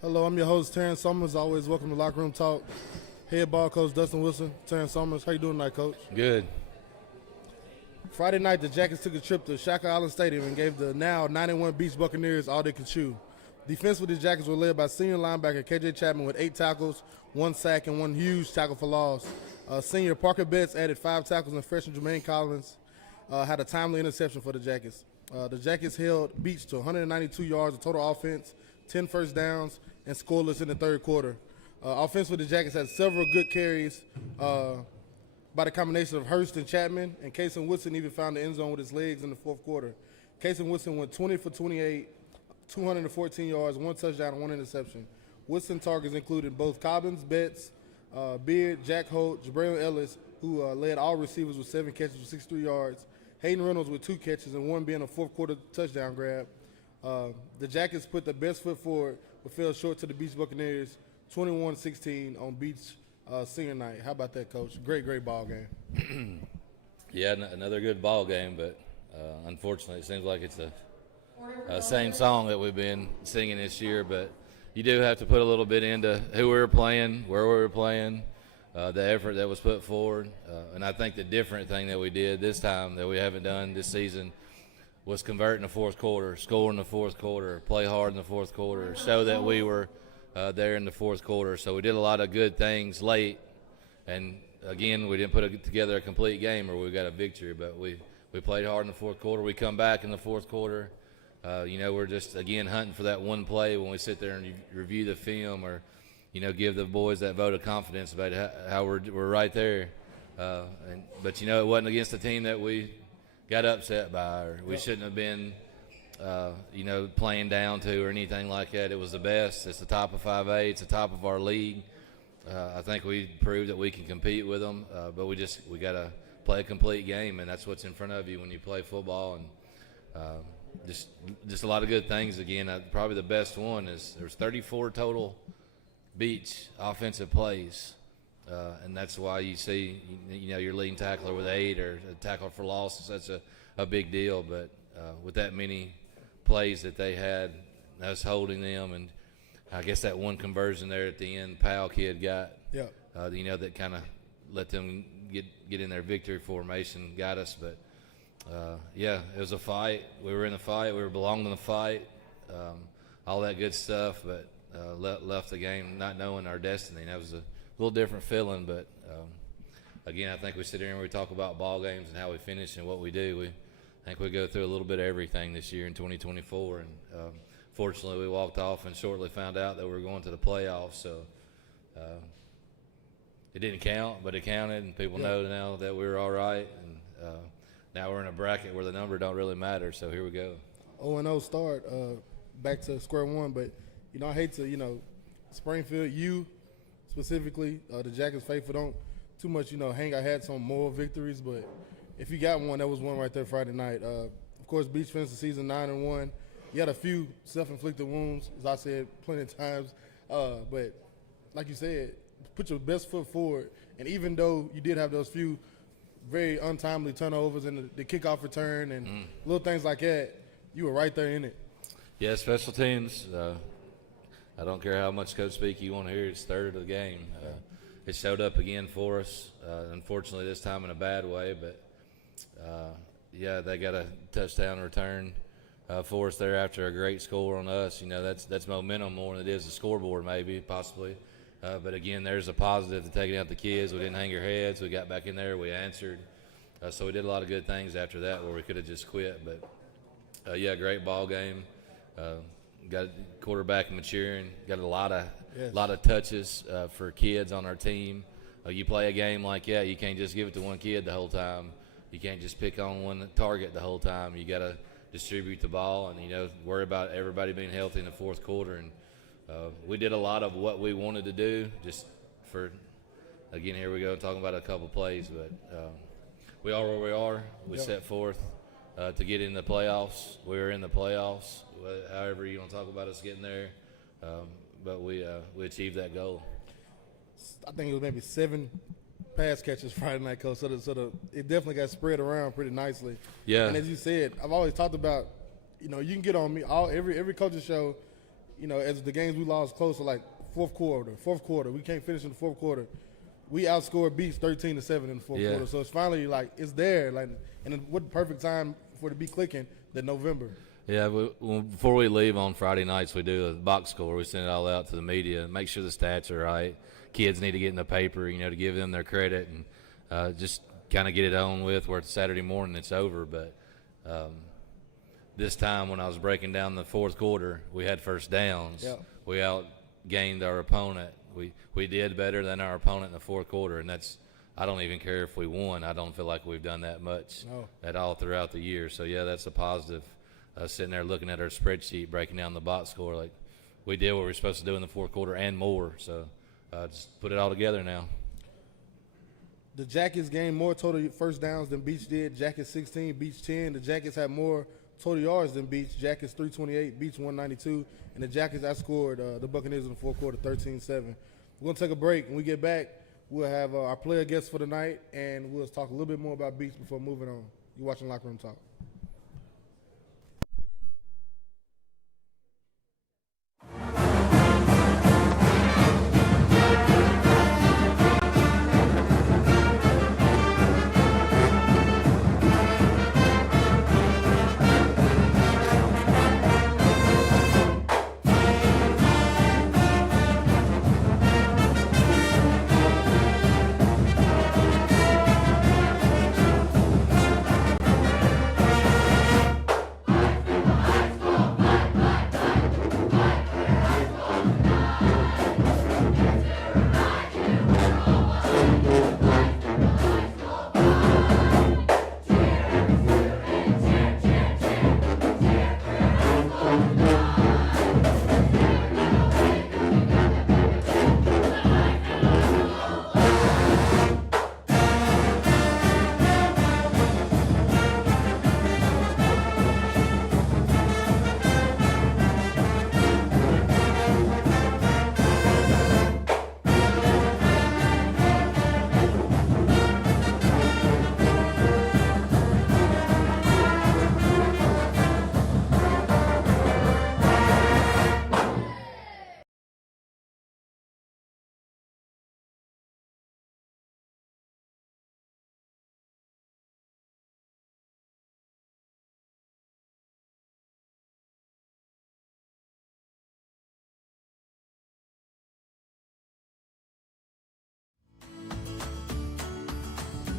Hello, I'm your host, Terrence Summers. Always welcome to Lockeroom Talk. Head ball coach Dustin Wilson, Terrence Summers. How you doing tonight, coach? Good. Friday night, the Jackets took a trip to Shaka Island Stadium and gave the now 91 Beach Buccaneers all they could chew. Defensively, the Jackets were led by senior linebacker KJ Chapman with 8 tackles, 1 sack, and 1 huge tackle for loss. Senior Parker Betts added 5 tackles, and freshman Jermaine Collins had a timely interception for the Jackets. The Jackets held Beach to 192 yards of total offense, 10 first downs, and scoreless in the third quarter. Offensively, the Jackets had several good carries by the combination of Hurst and Chapman, and Casey Woodson even found the end zone with his legs in the fourth quarter. Casey Woodson went 20 for 28, 214 yards, 1 touchdown, and 1 interception. Woodson targets included both Cobbins, Betts, Beard, Jack Holt, Jabril Ellis, who led all receivers with 7 catches for 63 yards. Hayden Reynolds with 2 catches and 1 being a fourth quarter touchdown grab. The Jackets put their best foot forward but fell short to the Beach Buccaneers 21-16 on Beach senior night. How about that, Coach? Great ball game. Yeah, another good ball game, but unfortunately it seems like it's the same song that we've been singing this year. But you do have to put a little bit into who we were playing, where we were playing, the effort that was put forward. And I think the different thing that we did this time that we haven't done this season was convert in the fourth quarter, score in the fourth quarter, play hard in the fourth quarter, show that we were there in the fourth quarter. So we did a lot of good things late, and again, we didn't put together a complete game or we got a victory, but we played hard in the fourth quarter. We come back in the fourth quarter. We're just, again, hunting for that one play when we sit there and review the film or, give the boys that vote of confidence about how we're right there. But it wasn't against the team that we got upset by or we shouldn't have been, playing down to or anything like that. It was the best. It's the top of 5A. It's the top of our league. I think we proved that we can compete with them, but we got to play a complete game, and that's what's in front of you when you play football. And just a lot of good things. Again, probably the best one is there's 34 total Beach offensive plays. And that's why you see, your leading tackler with 8 or a tackle for loss is such a big deal. But with that many plays that they had, us holding them, and I guess that one conversion there at the end, Powell kid got, that kind of let them get in their victory formation, got us. But, it was a fight. We were in the fight. We belonged in the fight, all that good stuff, but left the game not knowing our destiny. That was a little different feeling, but again, I think we sit here and we talk about ball games and how we finish and what we do. I think we go through a little bit of everything this year in 2024, and fortunately we walked off and shortly found out that we were going to the playoffs, so it didn't count, but it counted, and people know now that we were all right, and now we're in a bracket where the number don't really matter, so here we go. 0-0 start, back to square one, but, I hate to, Springfield, specifically, the Jackets faithful don't too much, hang our hats on moral victories, but if you got one, that was one right there Friday night. Of course, Beach finished the season 9-1. You had a few self-inflicted wounds, as I said plenty of times, but like you said, put your best foot forward, and even though you did have those few very untimely turnovers and the kickoff return and little things like that, you were right there in it. Yeah, special teams. I don't care how much coach speak you want to hear. It's third of the game. It showed up again for us. Unfortunately, this time in a bad way. But they got a touchdown return for us there after a great score on us. That's momentum more than it is a scoreboard, maybe possibly. But again, there's a positive to taking out the kids. We didn't hang our heads. We got back in there. We answered. So we did a lot of good things after that where we could have just quit. But great ball game. Got a quarterback maturing. Got a lot of touches for kids on our team. You play a game like that, you can't just give it to one kid the whole time. You can't just pick on one target the whole time. You got to distribute the ball and worry about everybody being healthy in the fourth quarter. And we did a lot of what we wanted to do. Just for again, here we go talking about a couple plays, but we are where we are. We set forth to get in the playoffs. We were in the playoffs. However you want to talk about us getting there, but we achieved that goal. I think it was maybe 7 pass catches Friday night, Coach. So it definitely got spread around pretty nicely. Yeah. And as you said, I've always talked about, you can get on me. Every coach's show, as the games we lost close to like fourth quarter, we can't finish in the fourth quarter. We outscored Beach 13-7 in the fourth quarter. So it's finally like it's there. Like, and what perfect time for it to be clicking than November. Yeah, before we leave on Friday nights, we do a box score. We send it all out to the media, make sure the stats are right. Kids need to get in the paper, to give them their credit and just kind of get it on with where it's Saturday morning, it's over. But this time when I was breaking down the fourth quarter, we had first downs. Yeah. We outgained our opponent. We did better than our opponent in the fourth quarter, and I don't even care if we won. I don't feel like we've done that much at all throughout the year. So, yeah, that's a positive. Sitting there looking at our spreadsheet, breaking down the box score, like we did what we were supposed to do in the fourth quarter and more. So just put it all together now. The Jackets gained more total first downs than Beach did. Jackets 16, Beach 10. The Jackets had more total yards than Beach. Jackets 328, Beach 192. And the Jackets outscored the Buccaneers in the fourth quarter 13-7. We're going to take a break. When we get back, we'll have our player guests for the night, and we'll talk a little bit more about Beach before moving on. You're watching Locker Room Talk.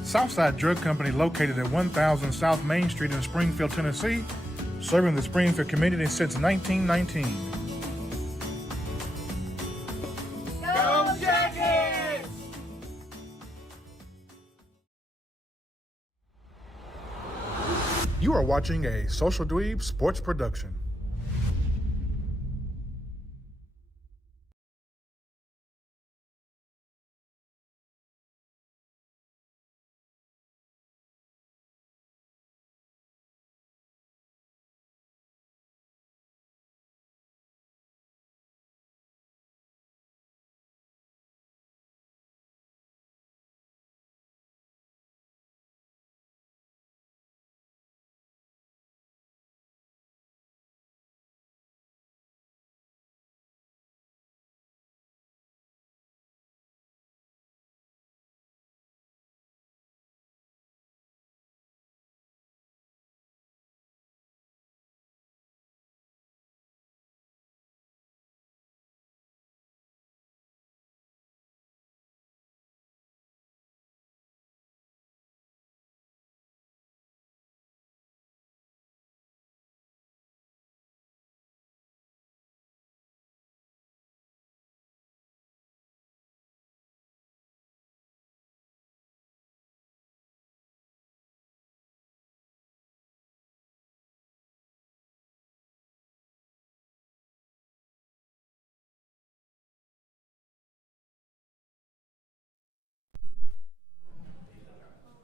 Southside Drug Company, located at 1000 South Main Street in Springfield, Tennessee, serving the Springfield community since 1919. Go Jackets! You are watching a Social Dweeb sports production.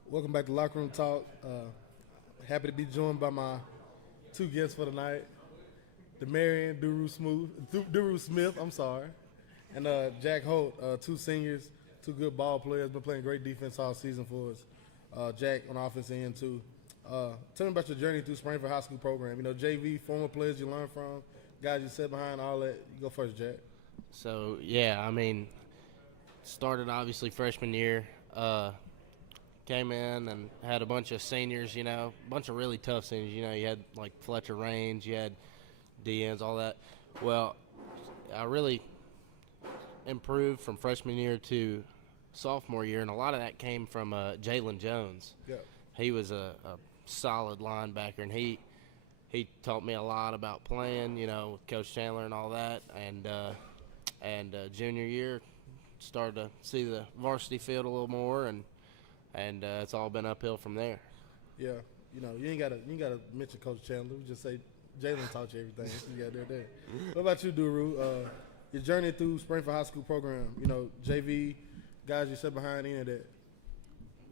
Welcome back to Locker Room Talk. Happy to be joined by my two guests for the night, Demarion Duru Smith, and Jack Holt, two seniors, two good ball players, been playing great defense all season for us. Jack on the offensive end too. Tell me about your journey through Springfield High School program. JV, former players you learn from, guys you set behind, all that. You go first, Jack. So, yeah, I mean, started obviously freshman year. Came in and had a bunch of seniors, a bunch of really tough seniors. You had like Fletcher Raines, you had DNs, all that. Well, I really improved from freshman year to sophomore year, and a lot of that came from Jalen Jones. Yeah. He was a solid linebacker, and he taught me a lot about playing, with Coach Chandler and all that. And junior year, started to see the varsity field a little more, and it's all been uphill from there. Yeah, you ain't gotta mention Coach Chandler. We just say Jalen taught you everything. You got there. What about you, Duru? Your journey through Springfield High School program. JV guys you set behind, any of that.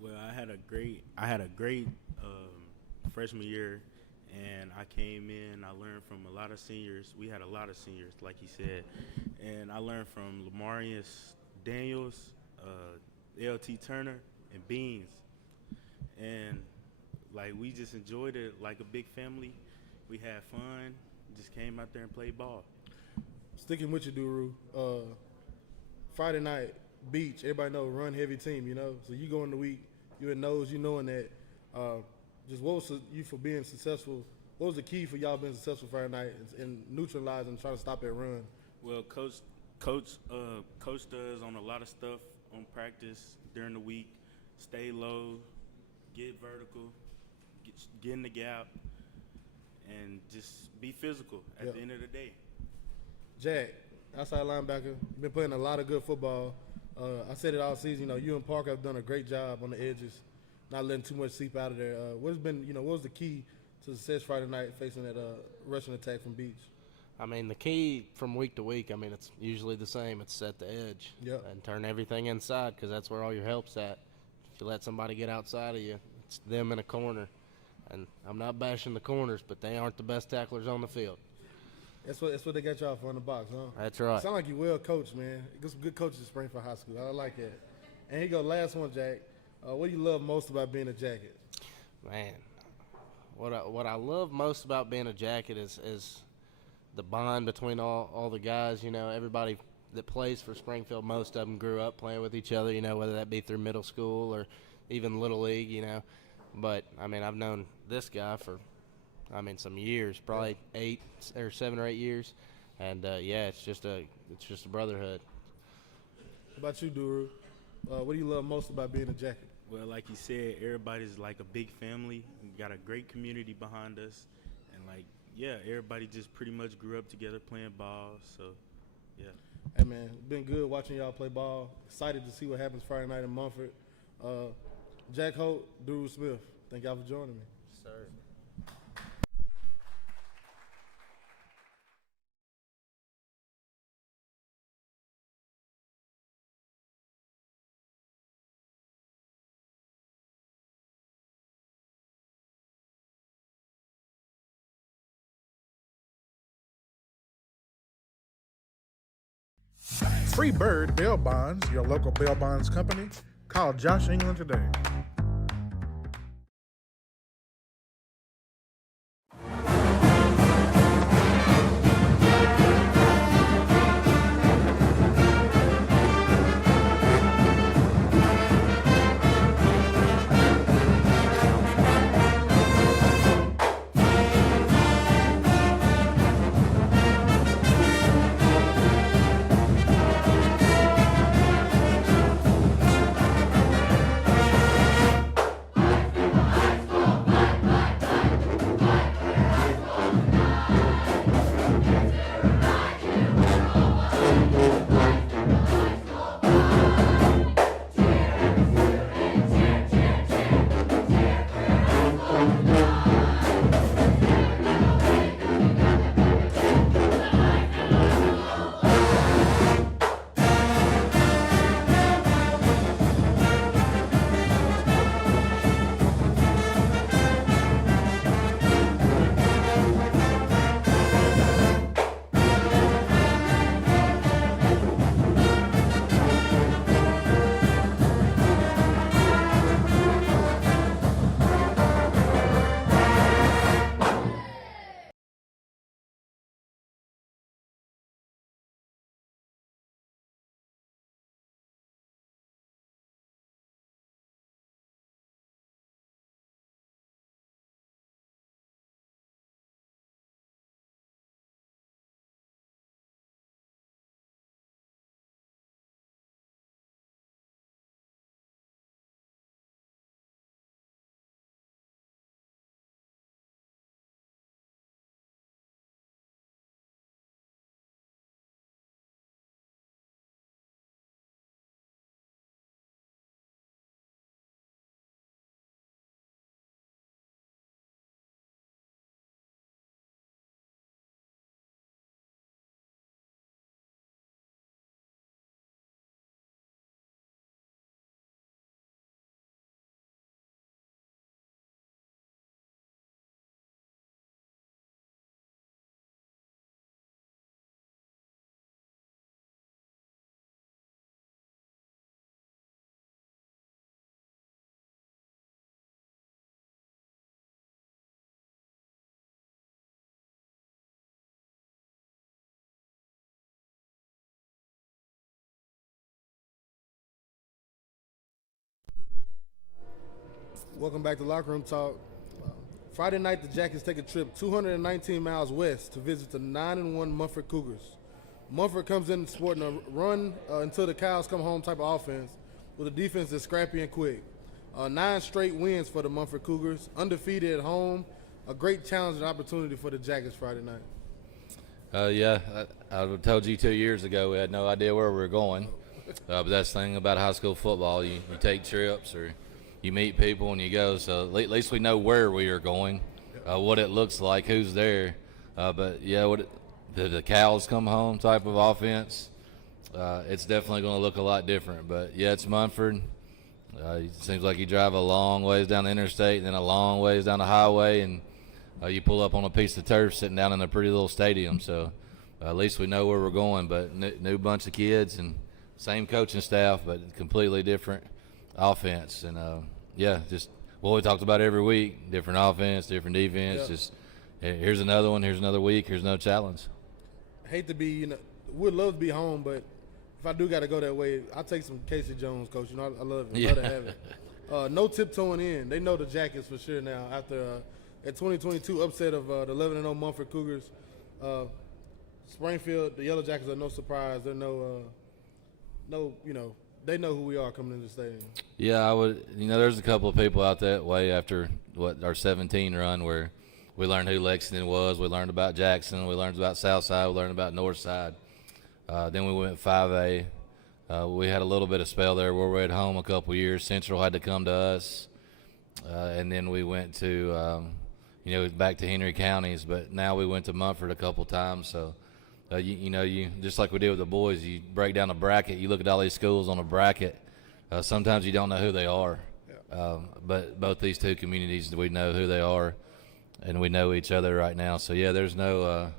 Well, I had a great freshman year, and I came in. I learned from a lot of seniors. We had a lot of seniors, like he said, and I learned from Lamarius Daniels, LT Turner, and Beans, and like we just enjoyed it like a big family. We had fun, just came out there and played ball. Sticking with you, Duru. Friday night, beach. Everybody know run heavy team. So you go in the week, you in nose, knowing that. Just what was you for being successful? What was the key for y'all being successful Friday night and neutralizing, trying to stop that run? Well, coach does on a lot of stuff on practice during the week. Stay low, get vertical, get in the gap, and just be physical at the end of the day. Jack, outside linebacker, been playing a lot of good football. I said it all season. You and Parker have done a great job on the edges, not letting too much seep out of there. What was the key to success Friday night facing that rushing attack from Beach? I mean, the key from week to week, it's usually the same. It's set the edge and turn everything inside, because that's where all your help's at. If you let somebody get outside of you, it's them in a corner. And I'm not bashing the corners, but they aren't the best tacklers on the field. That's what they got y'all for in the box, huh? That's right. Sound like you well coached, man. Got some good coaches at Springfield High School. I like that. And here you go, last one, Jack. What do you love most about being a Jacket? Man, what I love most about being a Jacket is the bond between all the guys. Everybody that plays for Springfield, most of them grew up playing with each other, whether that be through middle school or even Little League, But, I've known this guy for, some years, probably 7 or 8 years. And, it's just a brotherhood. How about you, Duru? What do you love most about being a Jacket? Well, like you said, everybody's like a big family. We got a great community behind us. And, everybody just pretty much grew up together playing ball. So, yeah. Hey, man, it's been good watching y'all play ball. Excited to see what happens Friday night in Mumford. Jack Holt, Duru Smith, thank y'all for joining me. Sir. Free Bird Bail Bonds, your local bail bonds company. Call Josh England today. Welcome back to Lockeroom Talk. Friday night, the Jackets take a trip 219 miles west to visit the 9-1 Mumford Cougars. Mumford comes in sporting a run until the cows come home type of offense with a defense that's scrappy and quick. 9 straight wins for the Mumford Cougars, undefeated at home. A great challenge and opportunity for the Jackets Friday night. Yeah, I told you 2 years ago we had no idea where we were going. But that's the thing about high school football. You take trips or you meet people and you go. So at least we know where we are going, what it looks like, who's there. But, yeah, the cows come home type of offense, it's definitely going to look a lot different. But, yeah, it's Munford. It seems like you drive a long ways down the interstate and then a long ways down the highway, and you pull up on a piece of turf sitting down in a pretty little stadium. So at least we know where we're going. But new bunch of kids and same coaching staff, but completely different offense. And, yeah, just what we talked about every week, different offense, different defense. Yep. Just here's another one, here's another week, here's no challenge. Hate to be, would love to be home, but if I do got to go that way, I'll take some Casey Jones, Coach. I love it. Love to have it. No tiptoeing in. They know the Jackets for sure now after a 2022 upset of the 11-0 Mumford Cougars. Springfield, the Yellow Jackets are no surprise. They're they know who we are coming into the stadium. Yeah, I would. There's a couple of people out that way after our 17 run where we learned who Lexington was. We learned about Jackson. We learned about Southside. We learned about Northside. Then we went 5A. We had a little bit of spell there where we were at home a couple years. Central had to come to us. And then we went to, back to Henry counties. But now we went to Mumford a couple times. So, you just like we did with the boys, you break down a bracket. You look at all these schools on a bracket. Sometimes you don't know who they are. Yeah. But both these two communities, we know who they are. And we know each other right now. So, yeah, there's no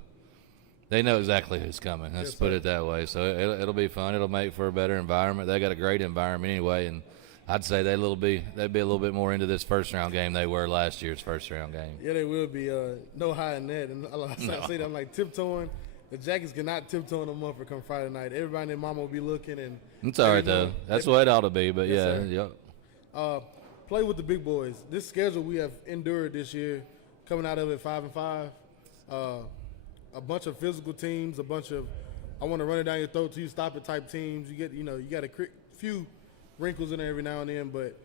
they know exactly who's coming. Let's put it that way. So it'll be fun. It'll make for a better environment. They got a great environment anyway, and I'd say they'd be a little bit more into this first-round game they were last year's first-round game. Yeah, they will be. No hiding that. And I say that, I'm like tiptoeing. The Jackets cannot tiptoe on the Mumford come Friday night. Everybody and their mama will be looking. And it's all right, though. That's what it ought to be, but yes, play with the big boys. This schedule we have endured this year, coming out of it 5-5, a bunch of physical teams, a bunch of I want to run it down your throat till you stop it type teams. You get, you got a few wrinkles in there every now and then, but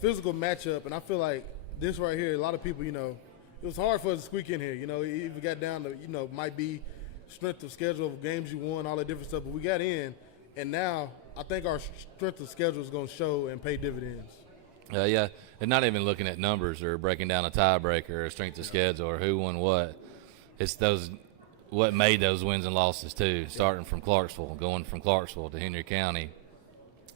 physical matchup. And I feel like this right here, a lot of people, it was hard for us to squeak in here. Even got down to, might be strength of schedule of games you won, all that different stuff. But we got in, and now I think our strength of schedule is going to show and pay dividends. Yeah, and not even looking at numbers or breaking down a tiebreaker or strength of schedule or who won what. It's what made those wins and losses too, starting from Clarksville, going from Clarksville to Henry County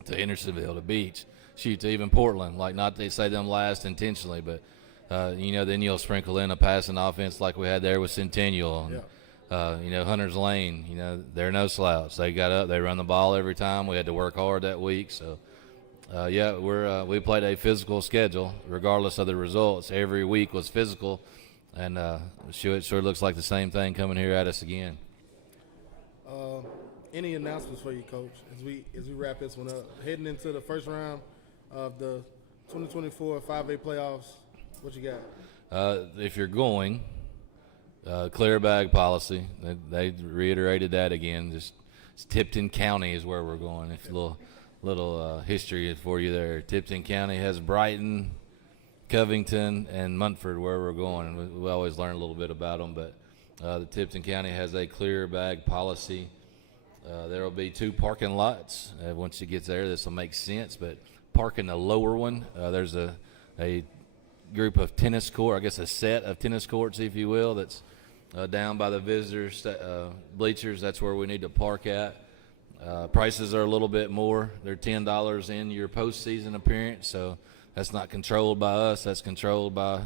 to Hendersonville to Beach, to even Portland. Like, not to say them last intentionally, but then you'll sprinkle in a passing offense like we had there with Centennial and Hunter's Lane. They're no slouch. They got up, they run the ball every time. We had to work hard that week, so we played a physical schedule regardless of the results. Every week was physical. And it sure looks like the same thing coming here at us again. Any announcements for you, Coach, as we wrap this one up? Heading into the first round of the 2024 5A playoffs, what you got? If you're going, clear bag policy. They reiterated that again. Just Tipton County is where we're going. If a little history for you there. Tipton County has Brighton, Covington, and Munford where we're going, and we always learn a little bit about them, but the Tipton County has a clear bag policy. There will be 2 parking lots. Once you get there, this will make sense, but park in the lower one. There's a group of tennis court, I guess a set of tennis courts, if you will, that's down by the visitors bleachers. That's where we need to park at. Prices are a little bit more. They're $10 in your postseason appearance, so that's not controlled by us. That's controlled by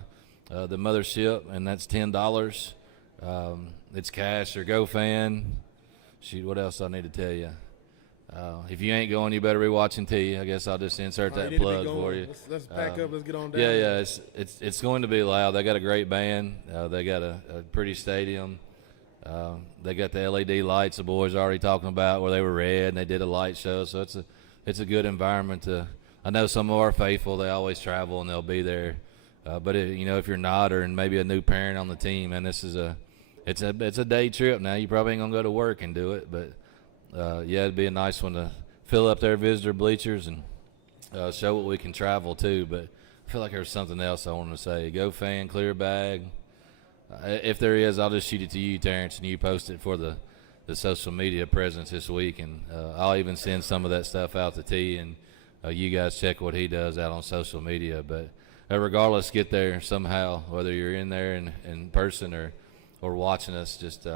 the mothership, and that's $10. It's cash or GoFan. Shoot, what else I need to tell you? If you ain't going, you better be watching T. I guess I'll just insert that plug for you. Let's pack up. Let's get on down. Yeah. It's going to be loud. They got a great band. They got a pretty stadium. They got the LED lights the boys are already talking about where they were red, and they did a light show. So it's a good environment to I know some of our faithful, they always travel and they'll be there. But if you're not, or maybe a new parent on the team, and this is it's a day trip now. You probably ain't gonna go to work and do it, but it'd be a nice one to fill up their visitor bleachers and show what we can travel too. But I feel like there's something else I want to say. Go fan, clear bag. If there is, I'll just shoot it to you, Terrence, and you post it for the social media presence this week, and I'll even send some of that stuff out to T, and you guys check what he does out on social media. But regardless, get there somehow, whether you're in there in person or watching us. Just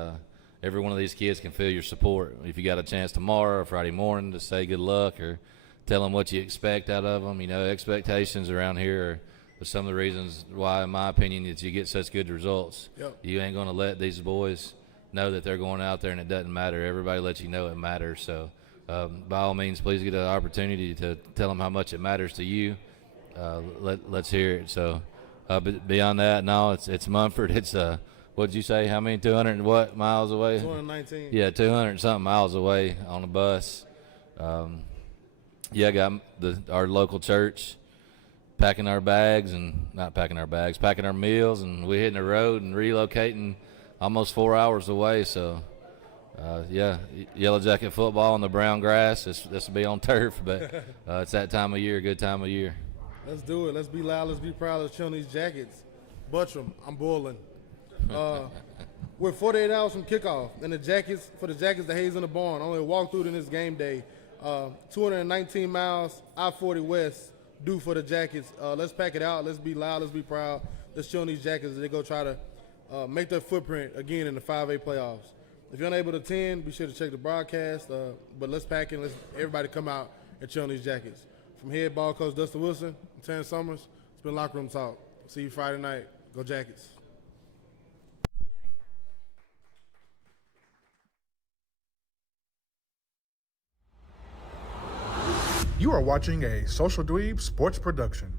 every one of these kids can feel your support. If you got a chance tomorrow or Friday morning to say good luck or tell them what you expect out of them. Expectations around here are some of the reasons why, in my opinion, that you get such good results. Yep. You ain't going to let these boys know that they're going out there and it doesn't matter. Everybody lets you know it matters. So by all means, please get an opportunity to tell them how much it matters to you. Let's hear it. So but beyond that, no, it's Munford. It's what'd you say? How many? 200 and what miles away? 219. Yeah, 200 and something miles away on a bus. I got our local church packing our meals, and we hitting the road and relocating almost 4 hours away. So, Yellow Jacket football on the brown grass. This will be on turf, but it's that time of year, good time of year. Let's do it. Let's be loud. Let's be proud. Let's chill in these jackets. Buttram, I'm boiling. We're 48 hours from kickoff, and the Jackets, the Hayes in the Barn, only a walkthrough in this game day. 219 miles, I-40 West, due for the Jackets. Let's pack it out. Let's be loud. Let's be proud. Let's chill in these jackets as they go try to make their footprint again in the 5A playoffs. If you're unable to attend, be sure to check the broadcast. But let's pack in. Let's everybody come out and chill in these jackets. From head ball coach Dustin Wilson, I'm Terrence Summers. It's been Locker Room Talk. See you Friday night. Go Jackets. You are watching a Social Dweeb Sports production.